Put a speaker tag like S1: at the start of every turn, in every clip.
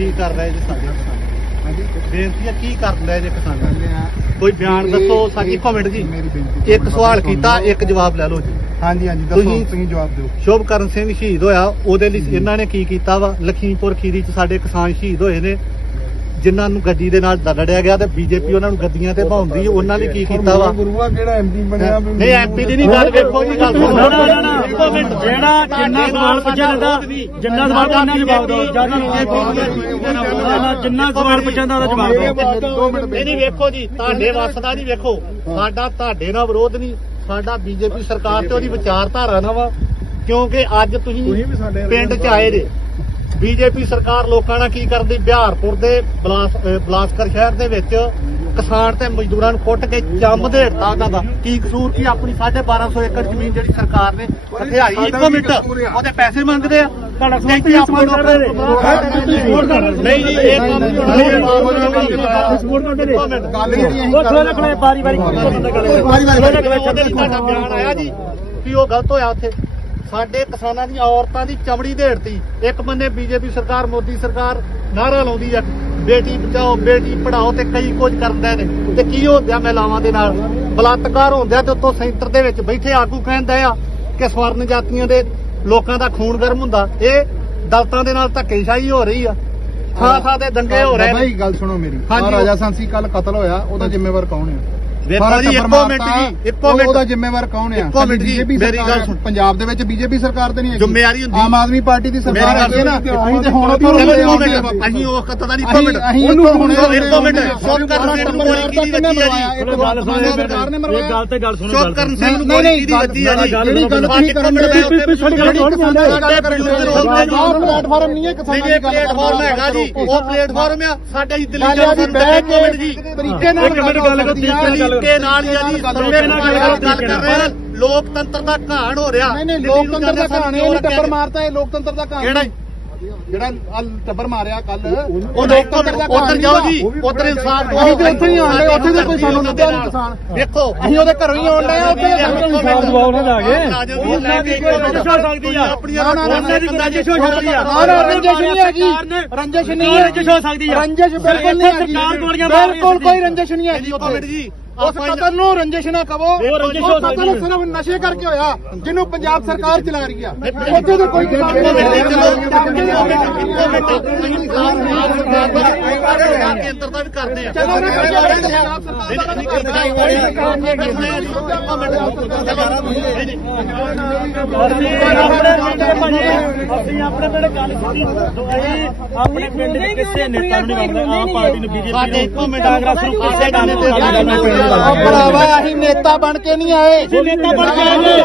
S1: ਕੀ ਕਰ ਰਹੇ ਜੀ ਸਾਡੇ
S2: ਹਾਂਜੀ?
S1: ਬੇਨਤੀ ਹੈ ਕੀ ਕਰ ਰਹੇ ਜੀ ਕਿਸਾਨਾਂ
S2: ਆ
S1: ਕੋਈ ਬਿਆਨ ਦੱਸੋ ਸਾਡੀ ਇੱਕ ਮਿੰਟ ਜੀ।
S2: ਮੇਰੀ ਬੇਨਤੀ
S1: ਇੱਕ ਸਵਾਲ ਕੀਤਾ ਇੱਕ ਜਵਾਬ ਲੈ ਲਓ ਜੀ।
S2: ਹਾਂਜੀ ਹਾਂਜੀ ਦੱਸੋ
S1: ਤੁਸੀਂ-
S2: ਤੁਸੀਂ ਜਵਾਬ ਦਿਓ।
S1: ਸ਼ੁਭਕਰਨ ਸਿੰਘ ਸ਼ਹੀਦ ਹੋਇਆ ਉਹਦੇ ਲਈ ਇਹਨਾਂ ਨੇ ਕੀ ਕੀਤਾ ਵਾ? ਲਖੀਮਪੁਰ ਖੀਰੀ ਚ ਸਾਡੇ ਕਿਸਾਨ ਸ਼ਹੀਦ ਹੋਏ ਨੇ। ਜਿਨ੍ਹਾਂ ਨੂੰ ਗੱਡੀ ਦੇ ਨਾਲ ਲੜਿਆ ਗਿਆ ਤੇ ਬੀਜੇਪੀ ਉਹਨਾਂ ਨੂੰ ਗੱਡੀਆਂ ਤੇ ਭਾਉਂਦੀ ਉਹਨਾਂ ਨੇ ਕੀ ਕੀਤਾ ਵਾ?
S2: ਗੁਰੂਆ ਕਿਹੜਾ ਐਮਪੀ ਬਣਿਆ
S1: ਨਹੀਂ ਐਮਪੀ ਦੀ ਨਹੀਂ ਗੱਲ ਵੇਖੋ ਜੀ ਗੱਲ। ਸੁਣੋ
S3: ਨਾ ਨਾ ਨਾ ਨਾ ਇੱਕੋ ਮਿੰਟ ਜਿਹੜਾ ਜਿੰਨਾ ਸਵਾਲ ਪੁੱਛਿਆ ਜਾਂਦਾ ਜਿੰਨਾ ਸਵਾਲ ਪੁੱਛਣਾ ਜਵਾਬ ਦਿਓ। ਜ਼ਿਆਦਾ ਨਾ ਨਾ ਜਿੰਨਾ ਸਵਾਲ ਪੁੱਛਿਆ ਜਾਂਦਾ ਉਹਦਾ ਜਵਾਬ ਦਿਓ।
S2: ਦੋ ਮਿੰਟ
S1: ਨਹੀਂ ਨਹੀਂ ਵੇਖੋ ਜੀ ਤੁਹਾਡੇ ਵੱਸ ਦਾ ਨਹੀਂ ਵੇਖੋ। ਸਾਡਾ ਤੁਹਾਡੇ ਨਾਲ ਵਿਰੋਧ ਨਹੀਂ ਸਾਡਾ ਬੀਜੇਪੀ ਸਰਕਾਰ ਤੇ ਉਹਦੀ ਵਿਚਾਰਧਾਰਾ ਨਾਲ ਵਾ। ਕਿਉਂਕਿ ਅੱਜ
S2: ਤੁਸੀਂ
S1: ਪਿੰਡ ਚ ਆਏ ਜੇ। ਬੀਜੇਪੀ ਸਰਕਾਰ ਲੋਕਾਂ ਨਾਲ ਕੀ ਕਰਦੀ? ਬਿਹਾਰਪੁਰ ਦੇ ਬਲਾਸਕਰ ਸ਼ਹਿਰ ਦੇ ਵਿੱਚ ਕਿਸਾਨ ਤੇ ਮਜ਼ਦੂਰਾਂ ਨੂੰ ਕੁੱਟ ਕੇ ਚੰਮ ਦੇੜਤਾ ਉਹਨਾਂ ਦਾ ਕੀ ਕਸੂਰ? ਕੀ ਆਪਣੀ 1250 ਏਕੜ ਜ਼ਮੀਨ ਜਿਹੜੀ ਸਰਕਾਰ ਨੇ ਹਥਿਆਈ ਇੱਕੋ ਮਿੰਟ ਉਹਦੇ ਪੈਸੇ ਮੰਗਦੇ ਆ?
S3: ਤੁਹਾਡਾ
S1: ਨਹੀਂ ਆਪਾਂ ਨਹੀਂ ਜੀ ਇਹ ਕੰਮ
S3: ਬਾਰੀ ਬਾਰੀ
S2: ਵਾਰੀ ਵਾਰੀ
S1: ਉਹਦੇ ਤੁਹਾਡਾ ਬਿਆਨ ਆਇਆ ਜੀ ਵੀ ਉਹ ਗਲਤ ਹੋਇਆ ਉੱਥੇ। ਸਾਡੇ ਕਿਸਾਨਾਂ ਦੀਆਂ ਔਰਤਾਂ ਦੀ ਚਮੜੀ ਢੇੜਤੀ ਇੱਕ ਬੰਨੇ ਬੀਜੇਪੀ ਸਰਕਾਰ ਮੋਦੀ ਸਰਕਾਰ ਨਾਰਾ ਲਾਉਂਦੀ ਆ ਬੇਟੀ ਬਚਾਓ ਬੇਟੀ ਪੜਾਓ ਤੇ ਕਈ ਕੁਝ ਕਰਦੇ ਨੇ। ਤੇ ਕੀ ਹੁੰਦਿਆ ਮਹਿਲਾਵਾਂ ਦੇ ਨਾਲ? ਬਲਾਤਕਾਰ ਹੁੰਦਿਆ ਤੇ ਉੱਤੋਂ ਸੈਂਟਰ ਦੇ ਵਿੱਚ ਬੈਠੇ ਆਗੂ ਕਹਿੰਦੇ ਆ ਕਿ ਸਵਰਨ ਜਾਤੀਆਂ ਦੇ ਲੋਕਾਂ ਦਾ ਖੂਨ ਗਰਮ ਹੁੰਦਾ। ਇਹ ਦਲਤਾਂ ਦੇ ਨਾਲ ਧੱਕੇਸ਼ਾਹੀ ਹੋ ਰਹੀ ਆ। ਥਾਂ ਥਾਂ ਤੇ ਦੰਗੇ ਹੋ ਰਹੇ ਨੇ।
S2: ਭਾਈ ਗੱਲ ਸੁਣੋ ਮੇਰੀ। ਰਾਜਾ ਸਾਂਸੀ ਕੱਲ ਕਤਲ ਹੋਇਆ ਉਹਦਾ ਜ਼ਿੰਮੇਵਾਰ ਕੌਣ ਹੈ
S1: ਵੇਖੋ
S2: ਸਾਰਾ
S1: ਜੀ
S2: ਟੱਬਰ
S1: ਇੱਕੋ ਮਿੰਟ
S2: ਮਾਰਤਾ,
S1: ਜੀ ਇੱਕੋ
S2: ਉਹ-
S1: ਮਿੰਟ।
S2: ਉਹਦਾ ਜ਼ਿੰਮੇਵਾਰ ਕੌਣ ਹੈ
S1: ਇੱਕੋ ਮਿੰਟ ਜੀ, ਮੇਰੀ ਗੱਲ ਸੁਣ।
S2: ਪੰਜਾਬ ਦੇ ਵਿੱਚ ਬੀਜੇਪੀ ਸਰਕਾਰ ਤੇ ਨਹੀਂ ਹੈਗੀ।
S1: ਜ਼ਿੰਮੇਵਾਰੀ ਹੁੰਦੀ।
S2: ਆਮ ਆਦਮੀ ਪਾਰਟੀ ਦੀ ਸਰਕਾਰ
S1: ਮੇਰੀ ਗੱਲ
S2: ਹੈਗੀ ਹੈ ਨਾ।
S1: ਸੁਣ।
S2: ਅਸੀਂ ਤੇ ਹੁਣ
S1: ਚਲੋ
S2: ਤੋਂ
S1: ਇੱਕੋ ਮਿੰਟ ਅਸੀਂ ਉਹ ਕਤਲ ਦਾ ਨਹੀਂ ਇੱਕੋ ਮਿੰਟ।
S2: ਅਸੀਂ
S1: ਉਹਨੂੰ
S2: ਇੱਕੋ
S1: ਹੁਣ
S2: ਹੁਣੇ
S1: ਇੱਕੋ ਮਿੰਟ।
S2: ਹੁਣੇ
S1: ਸ਼ੋਕ ਕਰਨ ਸਿੰਘ ਨੂੰ ਗੋਲੀ ਕਿਹਦੀ ਵੱਜੀ ਆ ਜੀ?
S2: ਇੱਕ
S3: ਗੱਲ ਸੁਣੋ
S2: ਸਰਕਾਰ ਨੇ
S3: ਇਹ
S2: ਮਰਵਾਇਆ
S3: ਗੱਲ ਤੇ ਗੱਲ ਸੁਣੋ
S1: ਸ਼ੋਕ
S3: ਗੱਲ
S1: ਕਰਨ
S3: ਸੁਣੋ।
S1: ਸਿੰਘ ਨੂੰ
S2: ਨਹੀਂ,
S1: ਗੋਲੀ
S2: ਨਹੀਂ,
S1: ਕਿਹਦੀ ਵੱਜੀ ਆ ਜੀ?
S2: ਜਿਹੜੀ ਗੱਲ ਤੁਸੀਂ ਕਰਨ
S1: ਮਿੰਟ
S2: ਦੇ
S1: ਉੱਤੇ
S3: ਪਿੱਛੇ ਗੱਲ
S2: ਜਿਹੜੀ
S3: ਸੁਣੋ।
S2: ਕਿਸਾਨਾਂ ਦੀ ਗੱਲ ਕਰਨ ਦੇ
S1: ਉਹ
S2: ਪਲੇਟਫਾਰਮ ਨਹੀਂ ਹੈ ਕਿਸਾਨਾਂ
S1: ਨਹੀਂ
S2: ਦੀ
S1: ਇਹ
S2: ਗੱਲ
S1: ਪਲੇਟਫਾਰਮ ਹੈਗਾ ਜੀ ਉਹ ਪਲੇਟਫਾਰਮ ਆ ਸਾਡੇ ਹੀ ਦਿੱਲੀ
S2: ਗੱਲ ਆ ਜੀ ਬਹਿ ਕੇ
S1: ਮਿੰਟ ਜੀ
S2: ਤਰੀਕੇ ਨਾਲ
S3: ਇੱਕ ਮਿੰਟ। ਗੱਲ ਕਰੋ, ਤਰੀਕੇ ਨਾਲ ਗੱਲ
S1: ਤਰੀਕੇ ਨਾਲ ਹੀ ਆ ਜੀ।
S3: ਨਾਲ ਗੱਲ ਕਰੋ,
S1: ਰਹੇ। ਲੋਕਤੰਤਰ ਦਾ ਘਾਣ ਹੋ ਰਿਹਾ।
S2: ਨਹੀਂ ਨਹੀਂ ਲੋਕਤੰਤਰ ਦਾ
S1: ਸਾਨੂੰ
S2: ਇਹ ਟੱਬਰ ਮਾਰਤਾ ਇਹ ਲੋਕਤੰਤਰ ਦਾ ਕਹਾਣੀ
S1: ਕਿਹੜਾ?
S2: ਜਿਹੜਾ ਆਹ ਟੱਬਰ ਮਾਰਿਆ ਕੱਲ
S1: ਉਹ ਲੋਕਤੰਤਰ ਦਾ ਉਧਰ ਜਾਓ ਜੀ ਉਧਰ ਇਨਸਾਨ
S2: ਅਸੀਂ ਤੇ ਉੱਥੇ ਹੀ ਡਏ, ਉੱਥੇ ਤੇ ਕੋਈ ਸਾਨੂੰ ਲੱਭਿਆ ਨਹੀਂ ਕਿਸਾਨ।
S1: ਵੇਖੋ
S2: ਅਸੀਂ ਉਹਦੇ ਘਰੋਂ ਹੀ ਡਏ ਆ, ਉੱਥੇ ਸਾਨੂੰ
S3: ਇਨਸਾਫ ਦਿਵਾਓ। ਕੇ
S1: ਉਹਨਾਂ ਦੀ
S3: ਕੋਈ ਰੰਜਿਸ਼ ਹੋ ਸਕਦੀ ਆ। ਉਹਨਾਂ ਦੀ ਰੰਜਿਸ਼ ਹੋ ਸਕਦੀ ਆ।
S2: ਨਾ, ਨਾ, ਰੰਜਿਸ਼ ਨਹੀਂ ਹੈਗੀ। ਰੰਜਿਸ਼ ਨਹੀਂ ਹੈ
S3: ਰੰਜਿਸ਼ ਹੋ ਸਕਦੀ ਆ।
S2: ਰੰਜਿਸ਼ ਬਿਲਕੁਲ ਨਹੀਂ ਹੈਗੀ। ਬਿਲਕੁਲ ਕੋਈ ਰੰਜਿਸ਼ ਨਹੀਂ ਹੈਗੀ
S1: ਮਿੰਟ ਜੀ
S2: ਉਸ ਕਤਲ ਨੂੰ ਰੰਜਿਸ਼ ਨਾ ਕਹੋ
S3: ਸਕਦੀ
S2: ਕਤਲ। ਸਿਰਫ ਨਸ਼ੇ ਕਰਕੇ ਹੋਇਆ ਜਿਹਨੂੰ ਪੰਜਾਬ ਸਰਕਾਰ ਚਲਾ ਰਹੀ ਆ। ਉੱਥੇ ਤੇ ਕੋਈ ਕਿਸਾਨ
S1: ਕੇਂਦਰ ਦਾ ਵੀ ਕਰਦੇ ਆ
S2: ਚਲੋ ਨਾ
S1: ਕਰਦੇ
S3: ਆਪਣੇ ਪਿੰਡ ਦੇ ਭਾਜੀ ਅਸੀਂ ਆਪਣੇ ਪਿੰਡ ਗੱਲ ਕੀਤੀ ਅਸੀਂ ਆਪਣੇ ਪਿੰਡ ਦੇ ਕਿਸੇ ਨੇਤਾ ਨੂੰ ਨਹੀਂ ਮੰਨਦੇ ਆਮ ਪਾਰਟੀ ਨੂੰ ਬੀਜੇਪੀ
S1: ਸਾਡੇ ਇੱਕੋ ਮਿੰਟ
S3: ਕਾਂਗਰਸ ਨੂੰ ਕਿਸੇ ਕੰਮ ਤੋਂ
S2: ਉਹ ਭਰਾਵਾ ਅਸੀਂ ਨੇਤਾ ਬਣ ਕੇ ਨਹੀਂ ਆਏ।
S3: ਅਸੀਂ ਨੇਤਾ ਬਣ ਕੇ ਆਏ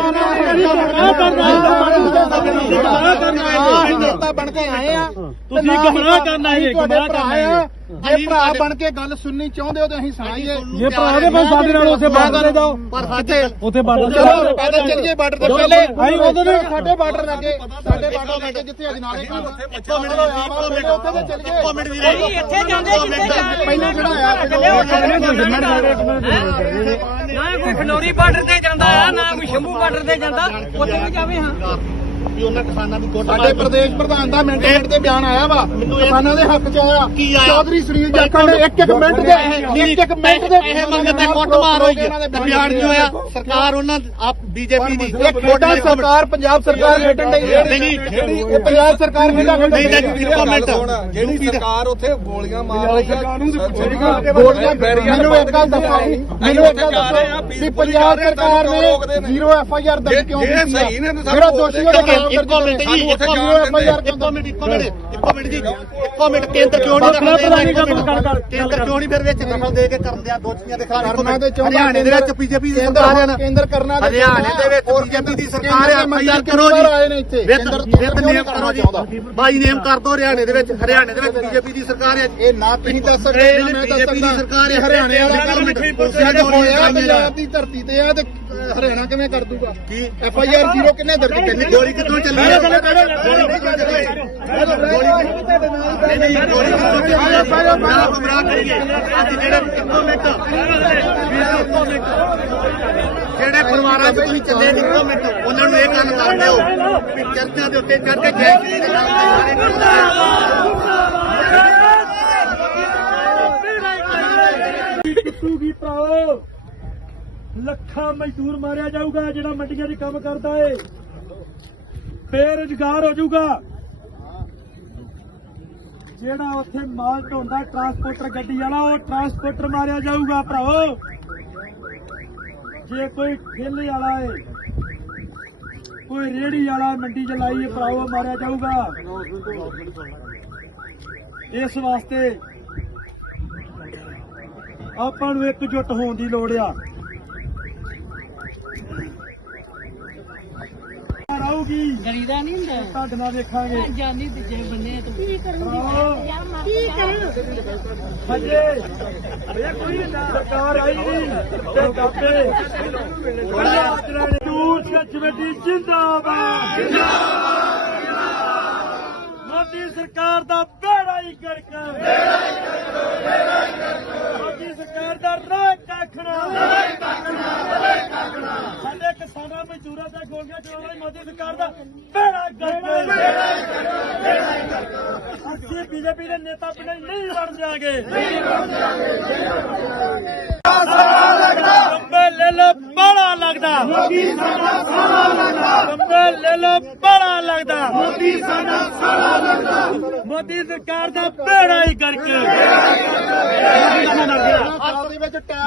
S2: ਅਸੀਂ ਨੇਤਾ ਬਣ ਕੇ ਆਏ ਆ
S3: ਤੁਸੀਂ ਗੁੰਮਰਾਹ ਕਰਨ
S2: ਤੁਹਾਡੇ
S3: ਗੁੰਮਰਾਹ ਕਰਨ ਆਏ।
S2: ਜੇ ਭਰਾ ਬਣ ਕੇ ਗੱਲ ਸੁਣਨੀ ਚਾਹੁੰਦੇ ਹੋ ਤੇ ਅਸੀਂ ਸੁਣਾਈਏ
S3: ਜੇ ਭਰਾ ਦੇ ਬਸ ਸਾਡੇ ਨਾਲ ਉੱਥੇ ਬਾਰਡਰ ਤੇ ਜਾਓ
S1: ਪਰ ਸਾਡੇ
S3: ਉੱਥੇ ਬਾਰਡਰ ਤੇ
S2: ਪੈਦਲ ਚੱਲੀਏ ਬਾਰਡਰ ਤੇ ਪਹਿਲੇ। ਅਸੀਂ ਉਦੋਂ ਦੇ ਸਾਡੇ ਬਾਰਡਰ ਲੱਗੇ ਸਾਡੇ ਬਾਰਡਰ ਲੱਗੇ ਜਿੱਥੇ ਅੱਜ ਨਾਲੇ ਕੰਮ
S1: ਇੱਕੋ ਮਿੰਟ ਇੱਕੋ ਮਿੰਟ
S2: ਉੱਥੇ ਤੇ ਚੱਲੀਏ।
S1: ਇੱਕੋ ਮਿੰਟ ਜੀ
S4: ਇੱਥੇ ਜਾਂਦੇ ਕਿੱਥੇ ਜਾਂਦੇ
S2: ਪਹਿਲਾਂ ਜਿਹੜਾ ਆਇਆ
S4: ਨਾ ਕੋਈ ਫਲੋਰੀ ਬਾਰਡਰ ਤੇ ਜਾਂਦਾ ਆ ਤੇ ਜਾਂਦਾ ਉੱਥੇ ਵੀ ਜਾਵੇ ਹਾਂ।
S1: ਵੀ ਉਹਨਾਂ ਕਿਸਾਨਾਂ ਦੀ ਕੁੱਟ
S2: ਸਾਡੇ ਪ੍ਰਦੇਸ਼ ਪ੍ਰਧਾਨ ਦਾ ਮਿੰਟ ਮਿੰਟ ਤੇ ਬਿਆਨ ਆਇਆ ਵਾ। ਕਿਸਾਨਾਂ ਦੇ ਹੱਕ ਚ ਆਇਆ।
S1: ਕੀ ਆਇਆ?
S2: ਚੌਧਰੀ ਸੁਨੀਲ ਜਾਖੜ ਨੇ ਇੱਕ ਇੱਕ ਮਿੰਟ ਦੇ ਇੱਕ ਇੱਕ ਮਿੰਟ ਦੇ
S1: ਇਹ ਮੰਗੇ ਤੇ ਕੁੱਟ ਮਾਰ ਹੋਈ ਹੈ ਬਿਆਨ ਕੀ ਹੋਇਆ? ਸਰਕਾਰ ਉਹਨਾਂ ਆਪ ਬੀਜੇਪੀ ਦੀ
S2: ਇਹ ਖੇਡਾਂ ਸਰਕਾਰ ਪੰਜਾਬ ਸਰਕਾਰ ਖੇਡਣ ਡਈ ਹੈ।
S1: ਨਹੀਂ ਨਹੀਂ
S2: ਇਹ ਪੰਜਾਬ ਸਰਕਾਰ ਖੇਡਾਂ ਖੇਡਣ
S1: ਨਹੀਂ ਨਹੀਂ
S2: ਹੈ
S1: ਇੱਕੋ ਮਿੰਟ
S5: ਜਿਹੜੀ ਸਰਕਾਰ ਉੱਥੇ ਗੋਲੀਆਂ ਮਾਰ ਰਹੀ ਹੈ
S2: ਗੋਲੀਆਂ ਮੈਨੂੰ ਇੱਕ ਗੱਲ ਦੱਸੋ ਮੈਨੂੰ ਇੱਕ ਗੱਲ ਦੱਸੋ ਵੀ ਪੰਜਾਬ ਸਰਕਾਰ ਨੇ ਜ਼ੀਰੋ ਐਫ ਆਈ ਆਰ ਦਰਜ ਕਿਉਂ ਕੀਤੀ
S5: ਸਹੀ ਨੇ
S2: ਜਿਹੜਾ ਦੋਸ਼ੀ ਉਹਦੇ ਖਿਲਾਫ
S1: ਇੱਕੋ ਮਿੰਟ ਜੀ ਇੱਕੋ
S2: ਜ਼ੀਰੋ ਐਫ ਆਈ ਆਰ ਕਿਉਂ
S1: ਇੱਕੋ ਮਿੰਟ ਇੱਕੋ ਮਿੰਟ ਇੱਕੋ ਮਿੰਟ ਜੀ ਇੱਕੋ ਮਿੰਟ ਕੇਂਦਰ ਕਿਉਂ ਨਹੀਂ ਰੱਖਦੇ ਕੇਂਦਰ ਕਿਉਂ ਨਹੀਂ ਫਿਰ ਵਿੱਚ ਦਖਲ ਦੇ ਕੇ ਕਰਨ ਦਿਆ ਦੋਸ਼ੀਆਂ ਦੇ ਖਿਲਾਫ ਹਰਿਆਣੇ ਦੇ ਵਿੱਚ ਬੀਜੇਪੀ ਦੀ
S2: ਕੇਂਦਰ
S1: ਸਰਕਾਰ ਨਾ
S2: ਕੇਂਦਰ ਕਰਨਾ
S1: ਹਰਿਆਣੇ ਦੇ ਵਿੱਚ ਬੀਜੇਪੀ ਦੀ ਸਰਕਾਰ ਹੈ ਐਫਆਈਆਰ ਕਰੋ ਜੀ।
S2: ਆਏ ਨੇ ਇੱਥੇ।
S1: ਵਿਦ ਵਿਦ ਨੇਮ ਕਰੋ ਜੀ। ਬਾਈ ਨੇਮ ਕਰ ਦੋ ਹਰਿਆਣੇ ਦੇ ਵਿੱਚ। ਹਰਿਆਣੇ ਦੇ ਵਿੱਚ ਬੀਜੇਪੀ ਦੀ ਸਰਕਾਰ ਹੈ।
S2: ਇਹ ਨਾ ਤੁਸੀਂ ਦੱਸ ਸਕਦੇ ਨਾ ਮੈਂ ਦੱਸ
S1: BJP ਦੀ
S2: ਸਕਦਾ।
S1: ਸਰਕਾਰ ਹੈ।
S2: ਹਰਿਆਣੇ ਵਾਲਾ ਸਾਡੇ ਹੋਇਆ ਪੰਜਾਬ ਦੀ ਧਰਤੀ ਤੇ ਆ ਤੇ ਹਰਿਆਣਾ ਕਿਵੇਂ ਕਰ ਦੂਗਾ?
S1: ਕੀ?
S2: ਐਫ ਆਈ ਆਰ ਜ਼ੀਰੋ ਕਿੰਨੇ ਦਰਜ ਕੀਤੀ
S1: ਗੋਲੀ ਕਿੱਥੋਂ ਚੱਲੀ? ਹੈ ਗੋਲੀ ਕਿੱਥੋਂ ਚੱਲੀ? ਹੈ ਨਹੀਂ ਨਹੀਂ ਗੋਲੀ ਨਾ ਗੁੰਮਰਾਹ ਕਰੀਏ ਅੱਜ ਜਿਹੜੇ ਇੱਕੋ ਮਿੰਟ ਇੱਕੋ ਮਿੰਟ ਜਿਹੜੇ ਪਰਿਵਾਰਾਂ ਚ ਤੁਸੀਂ ਚੱਲੇ ਇੱਕੋ ਮਿੰਟ, ਉਹਨਾਂ ਨੂੰ ਇਹ ਗੱਲ ਕਰ ਦਿਓ ਵੀ ਚਰਚਾ ਦੇ ਉੱਤੇ ਚੜ ਕੇ ਜੈ ਸ਼੍ਰੀ ਰਾਮ ਦੇ ਸਾਰੇ
S3: ਟੁੱਟੂਗੀ ਭਰਾਓ ਲੱਖਾਂ ਮਜ਼ਦੂਰ ਮਾਰਿਆ ਜਾਊਗਾ, ਜਿਹੜਾ ਮੰਡੀਆਂ 'ਚ ਕੰਮ ਕਰਦਾ ਏ। ਬੇਰੁਜ਼ਗਾਰ ਹੋ ਜਾਊਗਾ। ਜਿਹੜਾ ਉੱਥੇ ਮਾਲ ਢੋਂਦਾ ਟਰਾਂਸਪੋਰਟਰ ਗੱਡੀ ਵਾਲਾ, ਉਹ ਟਰਾਂਸਪੋਰਟਰ ਮਾਰਿਆ ਜਾਊਗਾ ਭਰਾਓ ਜੇ ਕੋਈ ਠੇਲੇ ਵਾਲਾ ਏ, ਕੋਈ ਰੇੜੀ ਵਾਲਾ ਮੰਡੀ 'ਚ ਲਾਈਏ ਭਰਾਓ ਮਾਰਿਆ ਜਾਊਗਾ। ਇਸ ਵਾਸਤੇ ਆਪਾਂ ਨੂੰ ਇਕਜੁੱਟ ਹੋਣ ਦੀ ਲੋੜ ਆ। ਆਊਗੀ
S4: ਗਰੀਦਾ ਨਹੀਂ ਹੁੰਦਾ।
S3: ਤੁਹਾਡੇ ਨਾਲ ਵੇਖਾਂਗੇ।
S4: ਜਾਨੀ ਦੂਜੇ ਬੰਨੇ ਤੋਂ ਕੀ
S3: ਕੀ ਹਜੇ। ਇਹ ਕੋਈ ਸਰਕਾਰ ਆਈ ਨਹੀਂ ਤੇ ਦਾਤੇ ਦੂਰ ਕਚਵਟੀ ਜਿੰਦਾਬਾਦ। ਮੋਦੀ ਸਰਕਾਰ ਦਾ ਬੇੜਾ ਹੀ ਗਰਕ ਮੋਦੀ ਸਰਕਾਰ ਦਾ ਰਾਹ ਕੱਖਣਾ। ਸਾਡੇ ਕਿਸਾਨਾਂ, ਮਜ਼ਦੂਰਾਂ ਤੇ ਗੋਲੀਆਂ ਚਲਾਉਣ ਵਾਲੀ ਮੋਦੀ ਸਰਕਾਰ ਦਾ ਬੇੜਾ ਗਰਕ ਅਸੀਂ ਬੀਜੇਪੀ ਦੇ ਨੇਤਾ ਬਿਨਾਂ ਨਹੀਂ ਲੜ ਜਾਗੇ ਕੰਬੇ ਲੈ ਲੋ ਬੜਾ ਲੱਗਦਾ। ਮੋਦੀ ਸਾਡਾ ਸਾਰਾ ਲੱਗਦਾ। ਕੰਬੇ ਲੈ ਲੋ ਬੜਾ ਲੱਗਦਾ। ਮੋਦੀ ਸਾਡਾ ਸਾਰਾ ਲੱਗਦਾ। ਮੋਦੀ ਸਰਕਾਰ ਦਾ ਬੇੜਾ ਹੀ ਕਰਕੇ।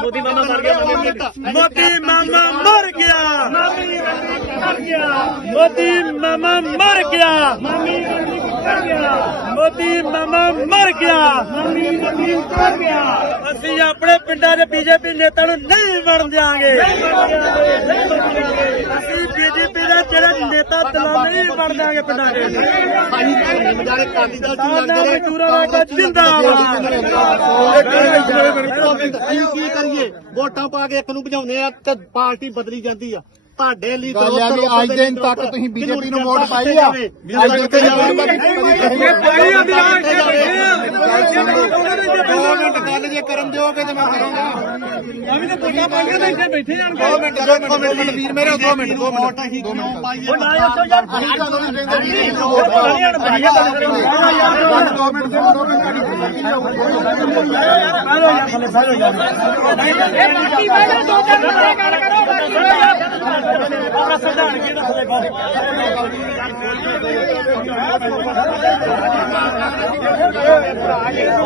S3: ਮੋਦੀ ਮਾਮਾ ਮਰ ਗਿਆ ਮੋਦੀ ਮਾਮਾ ਮਰ ਗਿਆ ਮੋਦੀ ਮਾਮਾ ਮਰ ਗਿਆ। ਮੰਮੀ ਮਰ ਗਿਆ। ਮੋਦੀ ਮਾਮਾ ਮਰ ਗਿਆ। ਮੰਮੀ ਮੰਮੀ ਮਰ ਗਿਆ। ਅਸੀਂ ਆਪਣੇ ਪਿੰਡਾਂ ਦੇ ਬੀਜੇਪੀ ਨੇਤਾ ਨੂੰ ਨਹੀਂ ਵੜਨ ਦਿਆਂਗੇ। ਅਸੀਂ ਬੀਜੇਪੀ ਦਾ ਜਿਹੜਾ ਨੇਤਾ ਦਲਾ ਨਹੀਂ ਵੜਨ ਦਿਆਂਗੇ ਪਿੰਡਾਂ ਦੇ।
S1: ਕੀ ਕਰੀਏ? ਵੋਟਾਂ ਪਾ ਕੇ ਇੱਕ ਨੂੰ ਭਜਾਉਂਦੇ ਆ ਤੇ ਪਾਰਟੀ ਬਦਲੀ ਜਾਂਦੀ ਆ। ਤੁਹਾਡੇ ਲਈ
S2: ਗੱਲ ਆ ਵੀ ਅੱਜ ਦਿਨ ਤੱਕ ਤੁਸੀਂ ਬੀਜੇਪੀ ਨੂੰ ਵੋਟ ਪਾਈ ਆ ਅੱਜ ਦਿਨ ਤੱਕ ਦੋ ਮਿੰਟ ਗੱਲ ਜੇ ਕਰਨ ਦਿਓਗੇ ਤੇ ਮੈਂ ਕਰਾਂਗਾ
S3: ਅਭੀ ਤਾਂ ਵੋਟਾਂ ਪਾ ਕੇ ਤਾਂ ਇੱਥੇ ਬੈਠੇ ਜਾਣਗੇ
S2: ਦੋ ਮਿੰਟ ਦੋ ਮਿੰਟ ਵੀਰ ਮੇਰੇ ਦੋ ਮਿੰਟ ਦੋ ਮਿੰਟ
S1: ਵੋਟ ਅਸੀਂ ਕਿਉਂ ਪਾਈਏ
S3: ਉਹ ਨਾ ਯਾਰ ਯਾਰ
S2: ਅਸੀਂ ਤੁਹਾਨੂੰ ਨਹੀਂ ਕਹਿੰਦੇ ਵੀ ਵੋਟ ਪਾਓ ਦੋ ਮਿੰਟ ਦੇ ਦੋ ਮਿੰਟ
S4: ਇਹ ਬਾਕੀ ਬੈਠੋ ਦੋ ਚਾਰ ਗੱਲ ਕਰੋ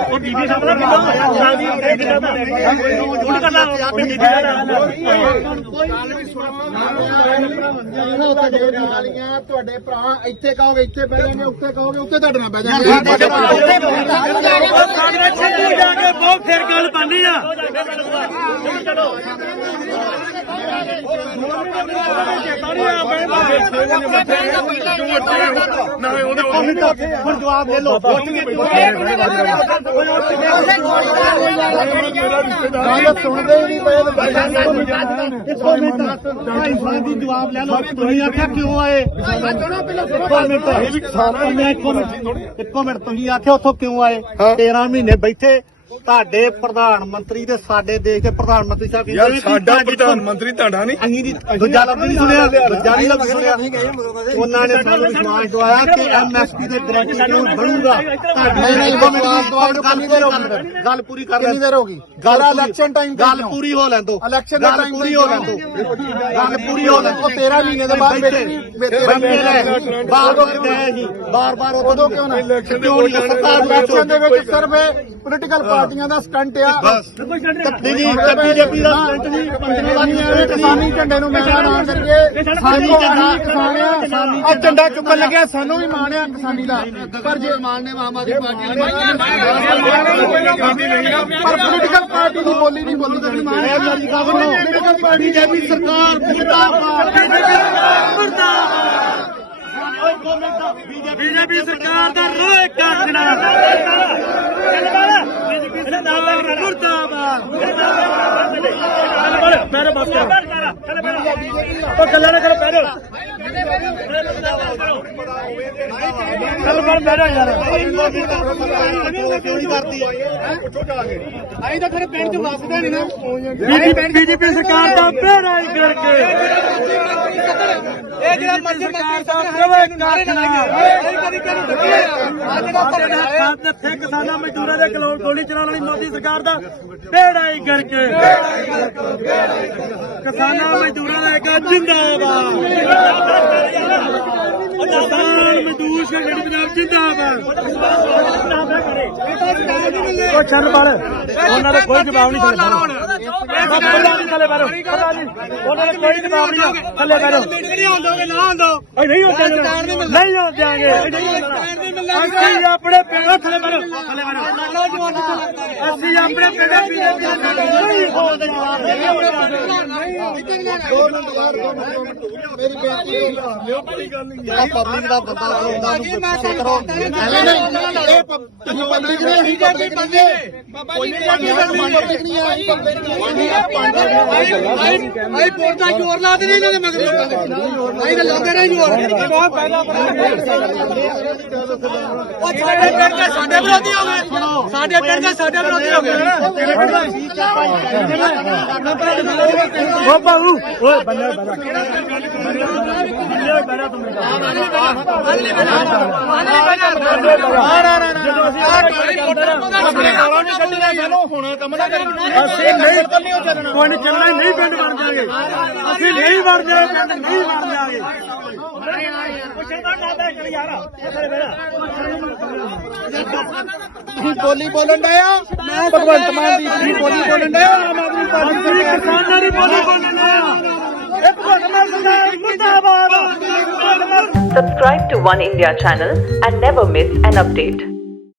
S3: ਉਹ ਬੀਬੀ ਸਾਹਮਣੇ ਕਿੱਦਾਂ ਸਾਡੀ ਕਿੱਦਾਂ ਉਹ ਕਰਨਾ ਬੀਬੀ
S2: ਤੁਹਾਡੇ ਨਾਲੀਆਂ ਤੁਹਾਡੇ ਭਰਾ ਇੱਥੇ ਕਹੋਗੇ ਇੱਥੇ ਬਹਿ ਜਾਣਗੇ ਉੱਥੇ ਕਹੋਗੇ ਉੱਥੇ ਤੁਹਾਡੇ ਨਾਲ ਬਹਿ ਜਾਣਗੇ
S3: ਛੱਡੂ ਜਾ ਕੇ ਬਹੁਤ ਫਿਰ ਗੱਲ ਬਣਨੀ ਆ
S1: ਹੁਣ ਜਵਾਬ ਦੇ ਲਓ
S2: ਸੁਣਦੇ ਹੀ ਨਹੀਂ ਪਏ
S1: ਸਾਹਿਬ ਦੀ ਜਵਾਬ ਲੈ ਲਓ। ਤੁਸੀਂ ਆਖਿਆ ਕਿਉਂ ਆਏ? ਇੱਕੋ ਮਿੰਟ ਮੈਂ ਇੱਕੋ ਮਿੰਟ ਇੱਕੋ ਮਿੰਟ ਤੁਸੀਂ ਆਖਿਆ ਉੱਥੋਂ ਕਿਉਂ ਆਏ? 13 ਮਹੀਨੇ ਬੈਠੇ ਤੁਹਾਡੇ ਪ੍ਰਧਾਨ ਮੰਤਰੀ ਤੇ ਸਾਡੇ ਦੇਸ਼ ਦੇ ਪ੍ਰਧਾਨ ਮੰਤਰੀ ਸਾਹਿਬ ਕਹਿੰਦੇ
S5: ਯਾਰ ਸਾਡਾ ਪ੍ਰਧਾਨ ਮੰਤਰੀ ਤੁਹਾਡਾ ਨਹੀਂ।
S1: ਅਸੀਂ ਦੀ ਦੂਜਾ ਲਫ਼ਜ਼ ਨਹੀਂ ਸੁਣਿਆ ਦੂਜਾ ਨਹੀਂ ਲਫ਼ਜ਼ ਸੁਣਿਆ। ਉਹਨਾਂ ਨੇ ਸਾਨੂੰ ਵਿਸ਼ਵਾਸ ਦਵਾਇਆ ਕਿ ਐਮਐਸਪੀ ਦੇ ਡਾਇਰੈਕਟਰ ਬਣੂਗਾ।
S2: ਨਹੀਂ, ਨਹੀਂ, ਵਿਸ਼ਵਾਸ ਕਿੰਨੀ ਦੇਰ ਹੋ ਗਈ?
S1: ਗੱਲ ਪੂਰੀ ਕਰ
S2: ਕਿੰਨੀ ਦੇਰ ਹੋ ਗਈ?
S1: ਗੱਲ
S2: ਗੱਲ
S1: ਪੂਰੀ-
S2: time ਤੇ
S1: ਗੱਲ? ਪੂਰੀ ਹੋ ਲੈਣ ਦੋ
S2: Election ਦਾ
S1: ਗੱਲ
S2: time
S1: ਪੂਰੀ ਹੋ? ਲੈਣ ਦੋ ਗੱਲ ਪੂਰੀ ਹੋ ਲੈਣ
S2: ਉਹ 13 ਮਹੀਨੇ ਦੇ ਬਾਅਦ
S1: ਬਾਰ ਬਾਰ ਗਏ ਜੀ ਬਾਰ ਬਾਰ
S2: ਉਦੋਂ ਕਿਉਂ ਨਾ?
S1: ਕਿਉਂ ਨਹੀਂ? ਸਰਕਾਰ ਨੂੰ
S2: ਇਲੈਕਸ਼ਨ ਦੇ ਵਿੱਚ ਸਿਰਫ ਇਹ ਪੋਲੀਟੀਕਲ ਪਾਰਟੀਆਂ ਦਾ ਸਟੰਟ ਆ।
S1: ਬਸ। ਨਹੀਂ ਜੀ ਬੀਜੇਪੀ ਦਾ ਸਟੰਟ ਨਹੀਂ ਪੰਜਵੇਂ ਦਾ
S2: ਅਸੀਂ
S1: ਨਹੀਂ
S2: ਐਵੇਂ ਕਿਸਾਨੀ ਝੰਡੇ ਨੂੰ ਮੇਲਾ ਨਾ ਕਰਕੇ।
S1: ਕਿਸਾਨੀ
S2: ਸਾਨੂੰ
S1: ਝੰਡਾ-
S2: ਅਸੀਂ ਕਿਸਾਨ ਆ। ਆ ਝੰਡਾ ਚੁੱਕਣ ਲੱਗਿਆ ਸਾਨੂੰ ਵੀ ਮਾਣ ਆ ਕਿਸਾਨੀ ਦਾ। ਪਰ ਜੇ ਮਾਣ ਨੇ ਆਮ ਆਦਮੀ ਪਾਰਟੀ ਪਰ ਪੋਲੀਟੀਕਲ ਪਾਰਟੀ ਦੀ ਬੋਲੀ ਨਹੀਂ ਬੋਲੀ ਜਾਂਦੀ ਮਾਣ ਹੈ ਮੇਰੀ ਗੱਲ ਸੁਣੋ ਪੋਲੀਟੀਕਲ ਪਾਰਟੀ
S1: ਬੀਜੇਪੀ ਸਰਕਾਰ ਮੁਰਦਾਬਾਦ।
S3: ਬੀਜੇਪੀ ਸਰਕਾਰ ਦਾ ਰੋਏ ਕਾਟਣਾ ਮੁਰਦਾਬਾਦ। ਮੇਰੇ ਬਸ ਉਹ ਗੱਲਾਂ ਨਾ ਕਰੋ ਬੈਠੋ। ਚੱਲ ਬੜ ਬੈਠੋ ਯਾਰ।
S1: ਕਿਉਂ ਨਹੀਂ ਕਰਦੀ
S2: ਅਸੀਂ ਤਾਂ ਫਿਰ ਪਿੰਡ ਚ ਵਸਦੇ ਨਹੀਂ ਨਾ।
S3: ਬੀਜੇਪੀ ਸਰਕਾਰ ਦਾ ਹੀ ਕਰਕੇ
S4: ਜਿਹੜਾ ਸਰਕਾਰ ਦਾ
S3: ਕਿਸਾਨਾਂ ਮਜ਼ਦੂਰਾਂ ਦੇ ਗਲੋਂ ਗੋਲੀ ਚਲਾਉਣ ਵਾਲੀ ਮੋਦੀ ਸਰਕਾਰ ਦਾ ਬੇੜਾ ਹੀ ਕਰਕੇ। ਕਿਸਾਨਾਂ ਮਜ਼ਦੂਰਾਂ ਦਾ ਇੱਕ ਜਿੰਦਾਬਾਦ। ਕਿਸਾਨ ਮਜ਼ਦੂਰ ਸੰਗਠਨ ਪੰਜਾਬ ਜਿੰਦਾਬਾਦ। ਉਹ ਛੱਡ ਪੜ। ਉਹਨਾਂ ਦਾ ਕੋਈ ਜਵਾਬ ਨਹੀਂ ਥੱਲੇ ਪਤਾ ਨਹੀਂ ਥੱਲੇ ਬੈਠੋ। ਪਤਾ ਨਹੀਂ। ਉਹਨਾਂ ਦਾ ਕੋਈ ਜਵਾਬ ਨਹੀਂ ਥੱਲੇ ਬੈਠੋ।
S4: ਨਹੀਂ ਆਉਂਦੋਗੇ ਨਾ ਆਉਂਦੋ।
S3: ਅਸੀਂ ਨਹੀਂ ਹੋ ਜਾਾਂਗੇ ਨਹੀਂ ਹੋ ਜਾਾਂਗੇ ਅਸੀਂ ਆਪਣੇ ਪਿੰਡੋਂ ਥੱਲੇ ਬੈਠੋ। ਥੱਲੇ ਬੈਠੋ। ਅਸੀਂ ਆਪਣੇ ਪਿੰਡੋਂ ਨਹੀਂ ਹੋ
S2: ਮੇਰੀ ਬੇਨਤੀ
S1: ਜਿਹੜਾ ਪਬਲਿਕ ਦਾ ਬੰਦਾ ਹੁੰਦਾ ਪਿੱਛੇ ਕਰੋ
S2: ਐਵੇਂ ਨਹੀਂ ਇਹ ਪਬਲਿਕ ਨਹੀਂ ਅਸੀਂ ਪਬਲਿਕ ਨਹੀਂ ਹੈ। ਕੋਈ ਨਹੀਂ ਪਬਲਿਕ ਨਹੀਂ ਹੈ ਅਸੀਂ ਪਬਲਿਕ ਨਹੀਂ ਹੈ।
S4: ਆਈ ਦਾ ਜ਼ੋਰ ਲਾ ਦੇ ਇਹਨਾਂ ਦੇ ਮਗਰ ਲੋਕਾਂ ਦੇ ਆਈ ਤਾਂ ਲਾਉਂਦੇ ਰਹੇ ਜ਼ੋਰ। ਉਹ ਸਾਡੇ ਪਿੰਡ ਦੇ ਸਾਡੇ ਵਿਰੋਧੀ ਹੋ ਗਏ। ਸਾਡੇ ਪਿੰਡ ਦੇ ਸਾਡੇ ਵਿਰੋਧੀ ਹੋ ਗਏ।
S3: ਉਹ ਬਾਹੂ ਓਏ ਬੰਦਾ ਬੰਦਾ। ਬੰਦਾ ਤੁਮ ਜਦੋਂ ਅਸੀਂ ਆਪਣੇ ਗਾਲਾਂ ਨਹੀਂ ਕੱਢਣਾ ਸਾਨੂੰ। ਹੁਣ ਕੰਮ ਨਾ ਕਰੀ ਅਸੀਂ ਨਹੀਂ ਕੋਈ ਨਹੀਂ ਚੱਲਣਾ ਹੀ ਨਹੀਂ ਪਿੰਡ ਬਣ ਜਾਗੇ। ਅਸੀਂ ਨਹੀਂ ਬਣ ਜਾਗੇ ਪਿੰਡ ਨਹੀਂ ਬਣ ਜਾਗੇ।
S2: ਤੁਸੀਂ ਬੋਲੀ ਬੋਲਣ ਡਏ ਆ ਭਗਵੰਤ ਮਾਨ ਦੀ ਤੁਸੀਂ ਬੋਲੀ ਬੋਲਣ ਆ ਆਮ ਆਦਮੀ ਪਾਰਟੀ
S3: ਅਸੀਂ ਕਿਸਾਨਾਂ ਦੀ ਬੋਲੀ ਬੋਲਣਾ ਇੱਕ ਭਗਵਾਨ ਸਰਦਾਰ ਮੁਰਦਾਬਾਦ
S6: Subscribe to One India channel and never miss an update.